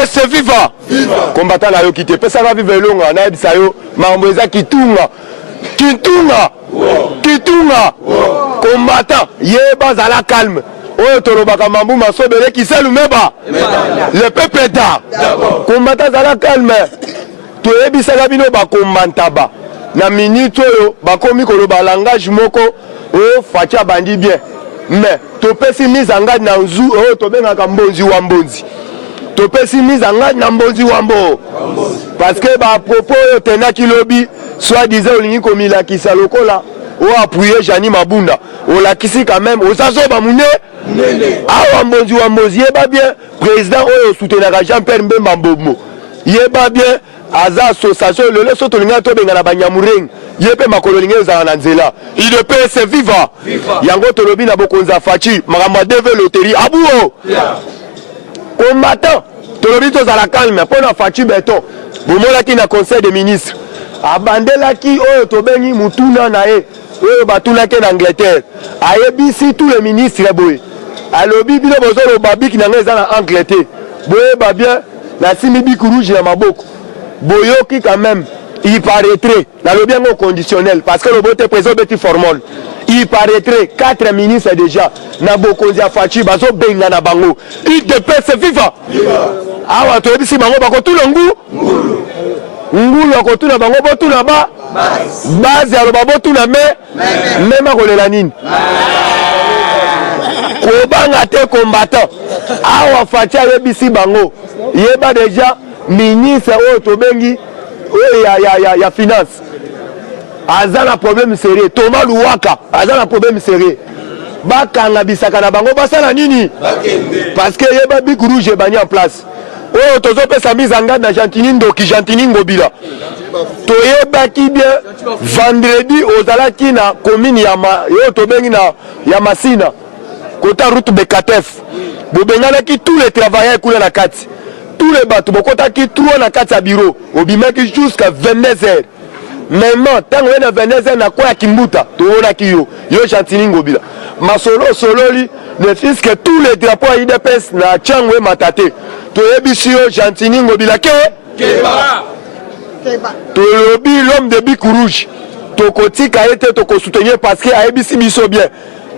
UDPS viva. Combattant la yo quitté. Pesa va vivre longa na ebisa yo mamboza kitunga. Kitunga. Kitunga. Combattant yeba zala calme. Oh tolobaka mambu masobele qui salumeba. Le peuple est là. Combattant zala calme. To ebisa la bino ba komantaba. Na minute oyo bakomi koloba langage moko o facha bandi bien. Mais to pesi mise en garde na nzu o to benga mbonzi wa mbonzi. To pesi mise en garde na mbonzi wa mbo. Parce que ba propos yo tenaki lobi soit disant olingi komila kisa lokola o appuyer Jani Mabunda. O la kisi quand même o saso ba mune. Ah mbonzi wa mbonzi yeba bien président oyo soutenaka Jean-Pierre Mbemba Mbomo. Yeba bien aza association le leso tolinga to benga na banyamureng yepe makololinga za na nzela UDPS viva yango tolobi na bokonza fachi makambo deve loterie abuo combattant tolobi to za la calme pona fachi beton bomola ki na conseil des ministres abandela ki oyo to bengi mutuna na e oyo batuna ke na Angleterre ayebisi tous les ministres boye alobi bino bozolo babiki na ngeza na Angleterre boye ba bien na simi biku rouge na maboko Boyoki quand même, il paraîtrait, dans le bien conditionnel, parce que le vote présent est formel, il paraîtrait 4 ministres déjà, Nabokonzia Fachi, Bazo Benga na Bango, UDPS viva. Ah, tu as dit si Bango Bako tout le ngou, ngou Bako tout le Bango tout le bas, base à l'obabo tout le même à Rolelanine. Kobanga te combattant, ah, Fachi a yebisi Bango, yeba déjà. Ministre Otobengi ya finance azana problème sérieux Thomas Louaka azana problème sérieux bakanga bisaka na bango basala nini parce que yeba biku rouge bani en place oh tozo pesa mise en garde na Gentini Ndoki Gentini Ngobila to yeba ki bien vendredi ozalaki na commune ya Otobengi na ya Masina kota route Bekatef bobengana ki tous les travailleurs kula na kati tous les bateaux, beaucoup qui trouvent dans 4 bureaux, au bimaki jusqu'à 22h. Maintenant, tant que 22h, na quoi kimbuta, to ona kiyo, yo Gentini Ngobila. Ma solo li, ne fils que tous les drapeaux IDPS na changwe matate. To ebisi yo Gentini Ngobila Keba. To lobi l'homme de Bic Rouge. To kotika été to soutenir parce que a ebisi biso bien.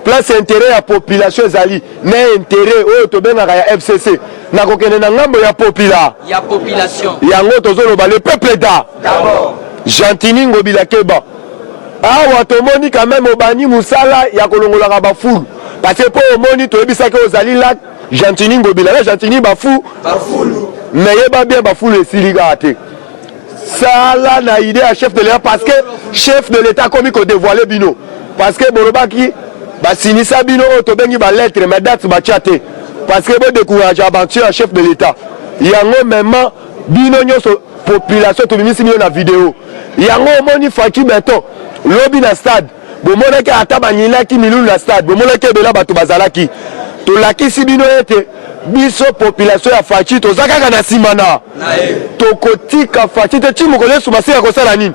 Place intérêt à population zali, na intérêt o to benga ya FCC. Na kokene na ngambo ya population. Yango tozolo ba le peuple d'abord. Gentini Ngobila Keba. Ah watomoni quand même obani musala ya kolongola ba fulu. Parce que pour omoni to ebisa ke ozali la Gentini Ngobila la Gentini ba fulu. Mais yeba bien ba fulu esiliga ate. Ça na idée à chef de l'État parce que chef de l'État comme il ko dévoiler bino. Parce que Borobaki ba sinisa bino to bengi ba lettre mais date ba chaté. Parce que vous découragez aventure à chef de l'État. Il y a un même bino nyoso population to bimisi bino na vidéo. Il y a un moni Fachi beton lobby na stade. Bo mona ke atabanyila ki milu na stade. Bo mona ke bela bato bazalaki. To laki si bino ete biso population ya Fachi to zakaka na simana. To kotika Fachi te chimo kole sumasi ya kosala nini?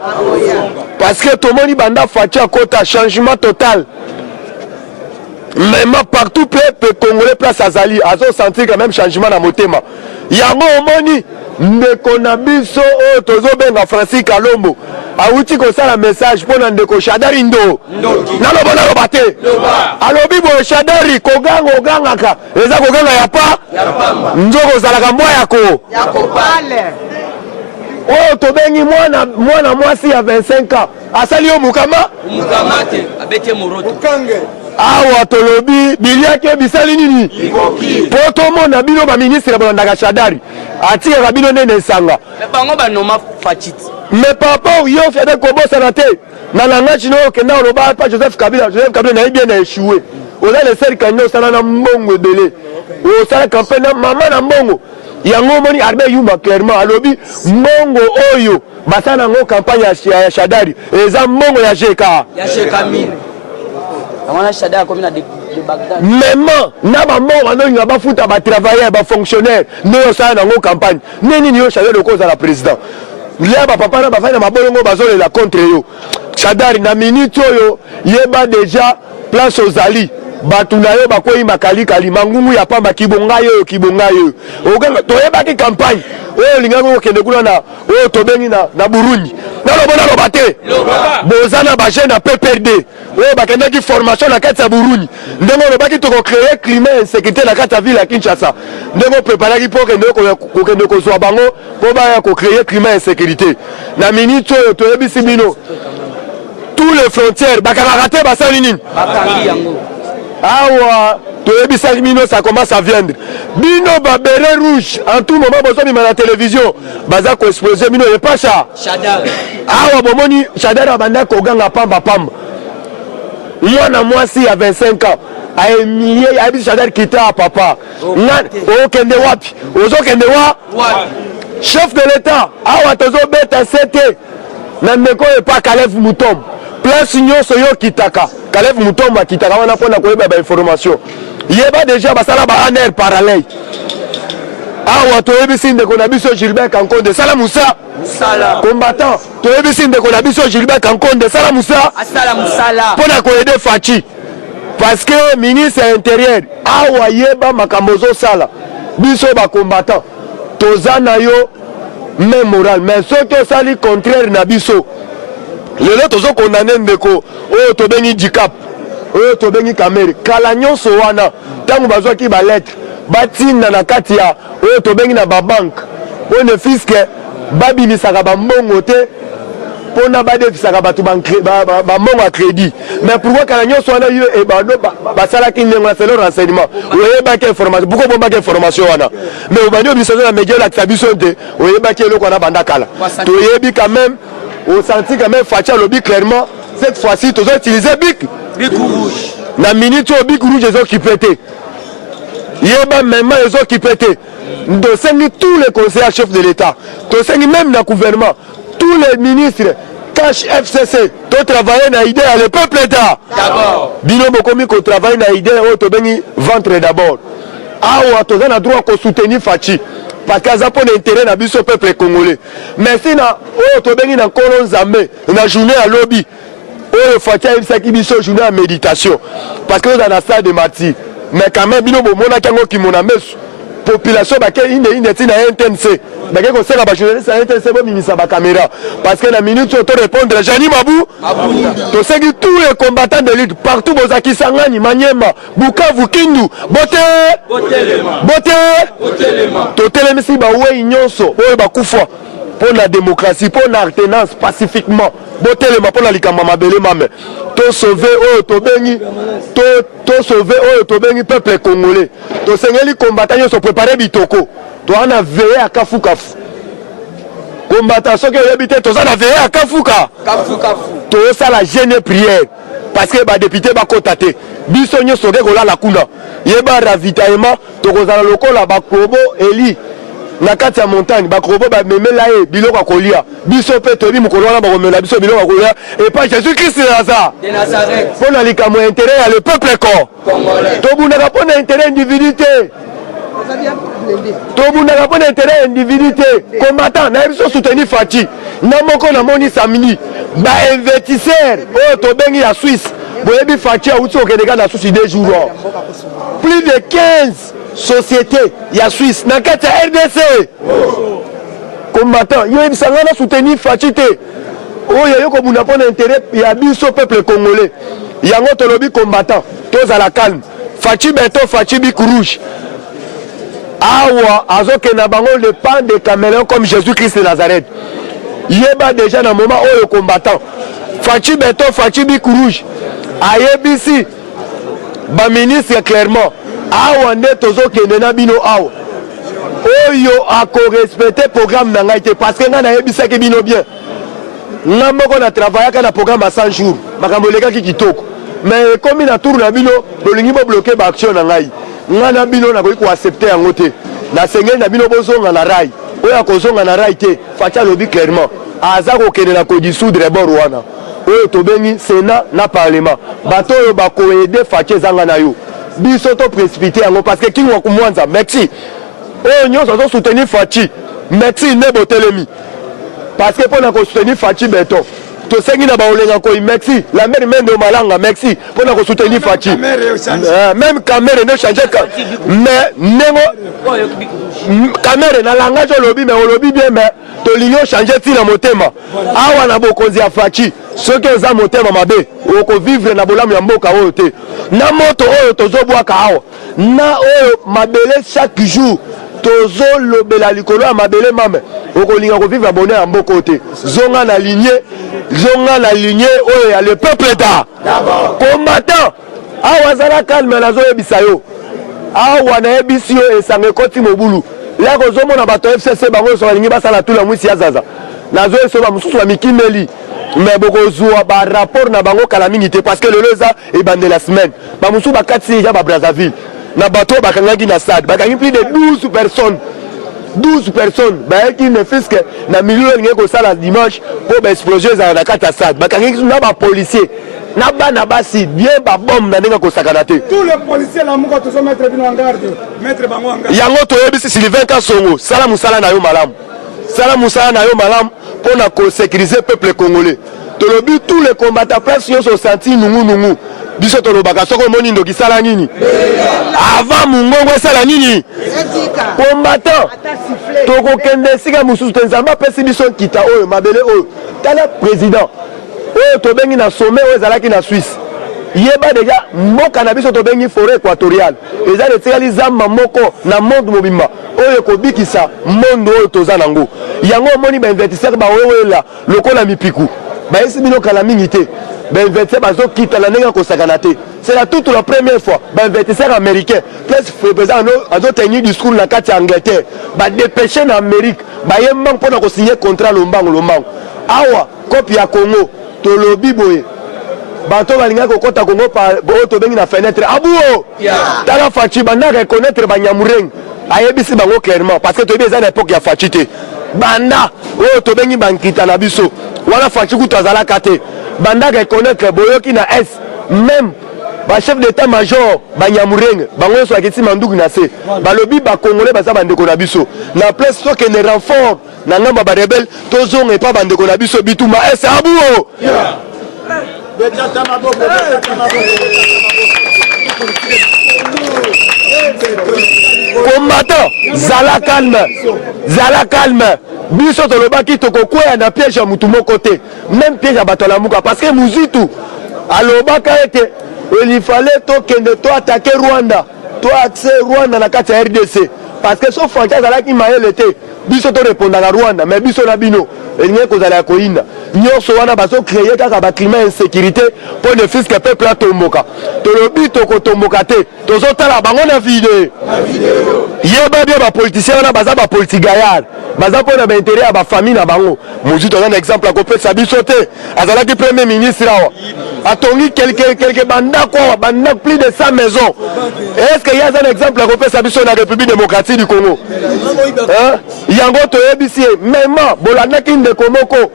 Parce que to moni banda Fachi a kota changement total. Même partout peuple congolais place Azali azo sentir quand même changement na motema yango omoni ndeko na biso o tozo benga Francis Kalombo awuti ko sala message pona ndeko Shadari ndo naloba te alobi bo Shadari koganga eza koganga ya pa nzoko zalaka mbwa yako pale o to bengi mwana mwasi ya 25 ans asali yo mukama te abete moroto awa tolobi biliake bisali nini poto mona bino ba ministre ba Shadari atika bino nene sanga mais bango ba noma Fachi mais papa yo fede ko bosa te na langachi no kenda roba pa Joseph Kabila na bien échoué ola le ser kanyo sana na mbongo dele o sala campagne na mama na mbongo yango moni arbe yuma clairement alobi mbongo oyo basana ngo campagne ya Shadari eza mbongo ya JK mine. Même na ba mort na ba futa ba travailleurs ba fonctionnaires no ça na ngo campagne nini ni yo Shadari de cause à la président là ba papa na ba fa na mabolongo bazole la contre yo Shadari na minute yo yeba déjà place aux ali batunayo bakoyi makali mangungu ya pamba kibongayo oganga toyeba ki campagne oyo linga okende kuna na oyo tobengi na Burundi nalobona lobate bozana ba jeune na PPRD oyo bakendaki formation na kati ya Burundi ndenge lobaki to créer climat insécurité na kati ya ville ya Kinshasa ndenge préparaki pour kende kozwa bango po baya ko créer climat insécurité na minute oyo toyebisi bino tous les frontières bakanga te basali nini bakangi yango awa toyebisa bino ça commence à viendre bino ba béret rouge en tout moment bozomi na télévision baza ko exploser bino et pas ça Shadar awa bomoni Shadar abanda ko ganga pamba mwana mwasi ya 25 ans aemiye ya bi Shadar kita papa o kende wapi ozo kende wapi chef de l'état awa tozo beta sete na ndeko e pa Caleb Mutombo place nyonso yo kitaka Caleb Mutombo kitaka wana pona koyeba ba information yeba déjà basala ba ANR parallèle awa toyebisi ndeko na biso Gilbert Kankonde sala Moussa sala combattant toyebisi ndeko na biso Gilbert Kankonde sala Moussa asala musala pona koyede Fachi parce que ministre intérieur awa yeba makambozo sala biso ba combattant tozana yo même moral mais ce que sali contraire na biso lelo tozo condamner ndeko oyo tobengi dicap oyo tobengi kamere kala nyonso wana tangu bazwaki ba lettre batinda na kati ya oyo tobengi na ba banque one fiske babimisaka bambongo te pona badefisaka bato bambongo ya crédit mais pourquoi kala nyonso wana yo ebano basalaki ndengo na selo renseignement oyebaki information pourquoi bombaki information wana mais obandi obisazo na média olakisa biso te oyebaki eloko wana banda kala toyebi quand même on sentit quand même Fachi lobby clairement cette fois-ci tous utiliser bic rouge na minute au bic rouge ils ont qui pété yeba même ils ont qui pété dosengi tous les conseillers chefs de l'état dosengi même na gouvernement tous les ministres cash FCC to travailler na idée à le peuple état d'abord bino bokomi ko travailler na idée au to bengi ventre d'abord awa to na droit ko soutenir Fachi parce que ça pour l'intérêt na biso peuple congolais mais si na o to bengi na kolon Nzambe na journée à lobby o Fachi ça qui biso journée à méditation parce que dans la salle de martyrs mais quand même bino bo mona kango ki mona mesu population baké ine tina NTNC baké ko sera ba journaliste NTNC bo minisa ba caméra parce que la minute auto répondre Jani Mabou to segui tous les combattants de lutte partout bozaki Sangani Manyema Bukavu Kindu bote to telemisi ba we nyonso o ba kufa pour la démocratie pour l'alternance pacifiquement botelema pour la likamba mabele mame to sauver o to bengi to sauver o to bengi peuple congolais to sengeli combattant se préparer bitoko to ana veiller à kafukafu combattant so que habiter to ana veiller à kafukafu to ça la jeune prière parce que ba député ba kotate biso nyoso ke kola la kuna yeba ravitaillement to kozala lokola ba kobo eli na kati ya montagne bakrobo ba memela e biloko kolia biso pe tobi mukolo wana ba komela biso biloko kolia et pas Jésus Christ de Nazareth pona likamo intérêt à le peuple congolais tobunaka pona intérêt individualité tobunaka pona intérêt individualité combattant na biso soutenir Fachi na moko na moni samedi ba investisseur o to bengi ya Suisse boyebi Fachi a uti okedeka na Suisse 2 jours plus de 15 société ya Suisse na kati ya RDC combattant yo ebisanga na soutenir Fachi te oyo yo ko buna pona intérêt ya biso peuple congolais yango tolobi combattant toza la calme Fachi beto Fachi bic rouge awa azoke na bango le pan de caméléon comme Jésus Christ de Nazareth yeba déjà na moment oyo combattant Fachi beto Fachi bic rouge ayebisi ba ministre clairement awa nde tozokende na bino awa oyo ako respecter programme na ngai te parce que nga nayebisaki bino bien nga moko na travaillaka na programme à 100 jours makambo elekaki kitoko mais ekomi na tour na bino bolingi bobloke baaction na ngai nga na bino nakoki koaccepte yango te nasengeli na bino bozonga na rai oyo akozonga na rai te Fachi alobi clairement aza kokende na kodissoudre bor wana oyo tobengi Sénat na Parlement bato oyo bakoede Fachi ezanga na yo biso to précipité yango parce que kingo kumwanza merci oyo nyonso zo soutenir Fachi merci ne botelemi parce que pour na ko soutenir Fachi beto to sengi na baolenga ko merci la mère mende au malanga merci pour na ko soutenir Fachi même caméra ne changer mais nengo caméra na langage lobby mais lobby bien mais to linyo changer ti na motema awa na bokonzi ya Fachi ceux qui ont motema mabe ko vivre na bolamu ya mboka oyo te na moto oyo tozobwaka awa na oyo mabele chaque jour tozo lobela likolo ya mabele mame okolinga ko vivre bonheur ya mboka te zonga na lignée oyo ya le peuple d'abord combattant awa zala calme nazo yebisa yo awa na yebisi yo esange koti mobulu la kozomona bato FCC bango so balingi basala tula mwisi ya zaza nazo esoba mususu ba mikimeli mais bokozwa ba rapport na bango kala mingi te parce que le leza e bande la semaine ba mususu bakati ya ba Brazzaville na bato bakangaki na stade bakangi plus de 12 personnes qui ne font que na milieu ngeko sala dimanche pour ba explosion za na kata stade bakangi na ba policier na bana basi bien ba bombe na ndenge ko sakana te tous les policiers la muko to mettre bino en garde mettre bango en garde yango to yebisi Sylvain Kasongo sala musala na yo malamu pour na ko sécuriser peuple congolais to lobi tous les combattants presque yo so senti nungu biso to lobaka soko moni ndoki sala nini avant mungongo sala nini combattant to ko kende sika mususu tenzamba pesi biso kita oyo mabele oyo tala président oyo to bengi na sommet oyo ezalaki na Suisse yeba déjà mboka na biso to bengi forêt équatoriale eza letikali zamba moko na monde mobimba oyo kobikisa monde oyo toza nango yango omoni ba investisseur ba wewela lokola mipiku ba esi bino kala mingi te ba investisseur bazo kita na ndenge ko sakana te c'est la toute la première fois ba investisseur américain plus président azo tenir discours na kati ya Angleterre ba dépêcher na Amérique ba yemba mpona ko signer contrat lombango awa copie ya Congo to lobi boye bato balinga ko kota Congo pa to bengi na fenêtre abuo tala Fachi banda reconnaître ba Nyamureng ayebisi bango clairement parce que to beza na époque ya Fachi te banda to bengi bankita na biso wana Fachi kutazala kate banda reconnaître boyoki na S même ba chef d'état-major ba Nyamureng bango so akiti manduku na se balobi ba congolais baza bandeko na biso na place so que ne renfort na ngamba ba rebelle tozonga e pa bandeko na biso bituma S abuo combattant zala calme biso tolobaki tokokwea na piège ya mutu moko te même piège ya bato la muka parce que muzitu alobaka ete il fallait tokende to attaquer Rwanda to accès Rwanda na kati ya RDC parce que so frontière azalaki mayele te biso to répondaka Rwanda mais biso na bino elingi kozala ya koyinda nyonso wana bazo créer kaka ba climat insécurité pour ne fils que peuple atomboka tolobi tokotomboka te tozotala bango na vidéo yeba bien ba politicien wana baza ba politique gaillard baza pona ba intérêt ya ba famille na bango mozu to un exemple ko pesa biso te azalaki premier ministre awa atongi quelques bandako banda plus de 100 maisons est-ce que y a un exemple ko pesa biso na République démocratique du Congo yango to yebisi même bolandaki ndeko moko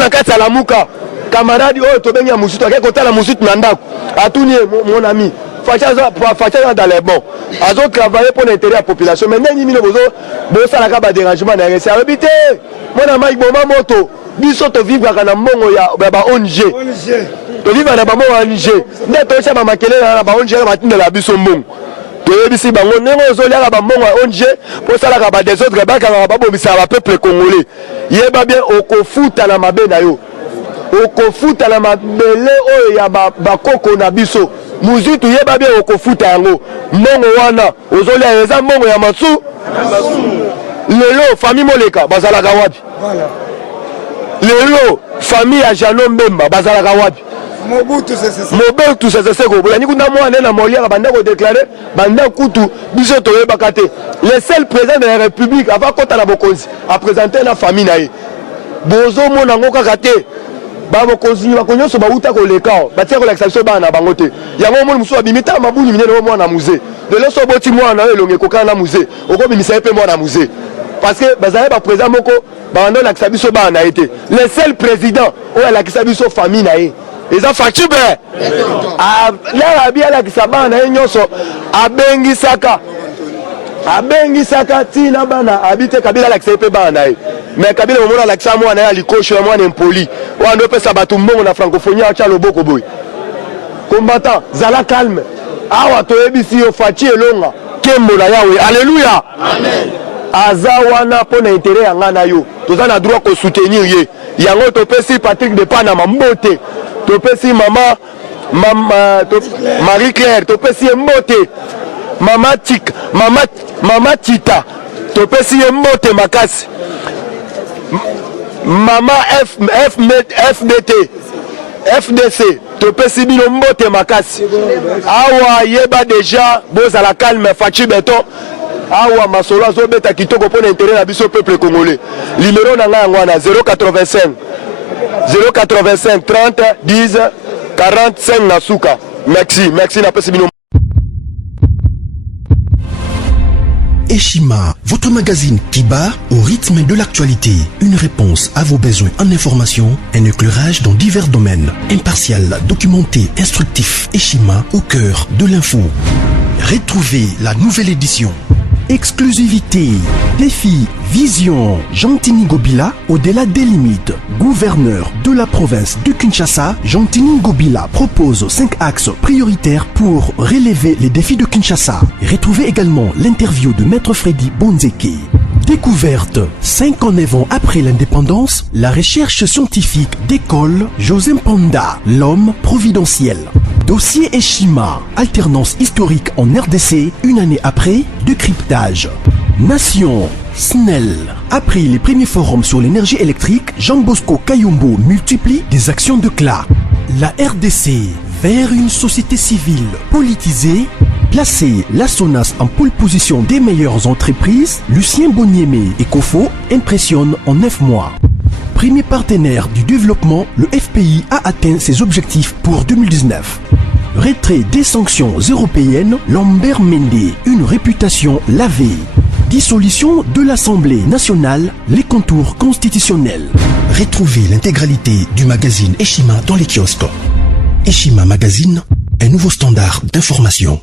na kati ya lamuka camarade oyo to bengi ya musutu akeko tala musutu na ndako atuni mon ami Facha dans les bons azo travailler pour l'intérêt de la population mais neni mino bozo sala ka ba dérangement na rese habité mona mai boma moto biso to vivre kana mbongo ya ba ONG to vivre na ba ONG nde to cha ba makele na ba ONG na batinda la biso mbongo to yebisi bango nengo ozolia ba mbongo ya ONG pour sala ka ba des autres ba ka ba bomisa ba peuple congolais yeba bien okofuta na mabe na yo okofuta na mabele oyo ya bakoko na biso muzitu yeba bien okofuta yango mbongo wana ozolia eza mbongo ya masu lelo famille moleka bazalaka wapi lelo famille ya Jano Mbemba bazalaka wapi Mobutu Sese Seko bolani kuna mwana na Molière banda ko déclarer banda kutu biso to yebaka te le seul président de la République avant kota na bokonzi a présenté la famille na ye bozo mona ngo kaka te babo kozi bakonyoso bauta ko lekao batia ko l'exception bana bango te yango mo muso abimita mabuni minene mo na musée de leso boti mwana elonge kokana na musée oko bimisa pe mwana musée parce que bazale ba président moko bando la kisabiso bana été le seul président o la kisabiso famille na ye eza Fachi be la rabia la kisabana nyoso abengi saka abengisaka ntina bana abite Kabila alakisa ye mpe bana na ye mais Kabila momona alakisa mwana ye alikosho ya mwana impoli wana nde opesa bato mbongo na francophonie atya loboko boye combattant zala calme awa toyebisi yo faci elonga kembo na yawe alleluya aza wana mpo na intere ya nga na yo toza na droit kosoutenir ye yango topesi Patrick de Panama mbote topesi mama Marie Claire topesi ye mbote mama Tita topesi ye mbote makasi mama FDC topesi bino mbote makasi awa yeba deja bozala calme faci beton awa masolo azobeta kitoko mpona intere na biso peuple congolais numéro na ngai yango wana 085 30 10 45 na suka merci napesi bino. Eshima, votre magazine qui bat au rythme de l'actualité. Une réponse à vos besoins en information, un éclairage dans divers domaines. Impartial, documenté, instructif. Eshima au cœur de l'info. Retrouvez la nouvelle édition. Exclusivité, défi, vision. Jean-Tini Ngobila, au-delà des limites. Gouverneur de la province de Kinshasa, Jean-Tini Ngobila propose 5 axes prioritaires pour relever les défis de Kinshasa. Retrouvez également l'interview de Maître Freddy Bonzeke. Découverte, 59 ans après l'indépendance, la recherche scientifique d'école José Mpanda, l'homme providentiel. Dossier Eshima, alternance historique en RDC, une année après, décryptage. Nation, SNEL. Après les premiers forums sur l'énergie électrique, Jean Bosco Kayombo multiplie des actions de CLA. La RDC, vers une société civile politisée. Placer la SONAS en pole position des meilleures entreprises, Lucien Boniemé et Kofo impressionnent en 9 mois. Premier partenaire du développement, le FPI a atteint ses objectifs pour 2019. Retrait des sanctions européennes, Lambert Mende, une réputation lavée. Dissolution de l'Assemblée nationale, les contours constitutionnels. Retrouvez l'intégralité du magazine Eshima dans les kiosques. Eshima Magazine, un nouveau standard d'information.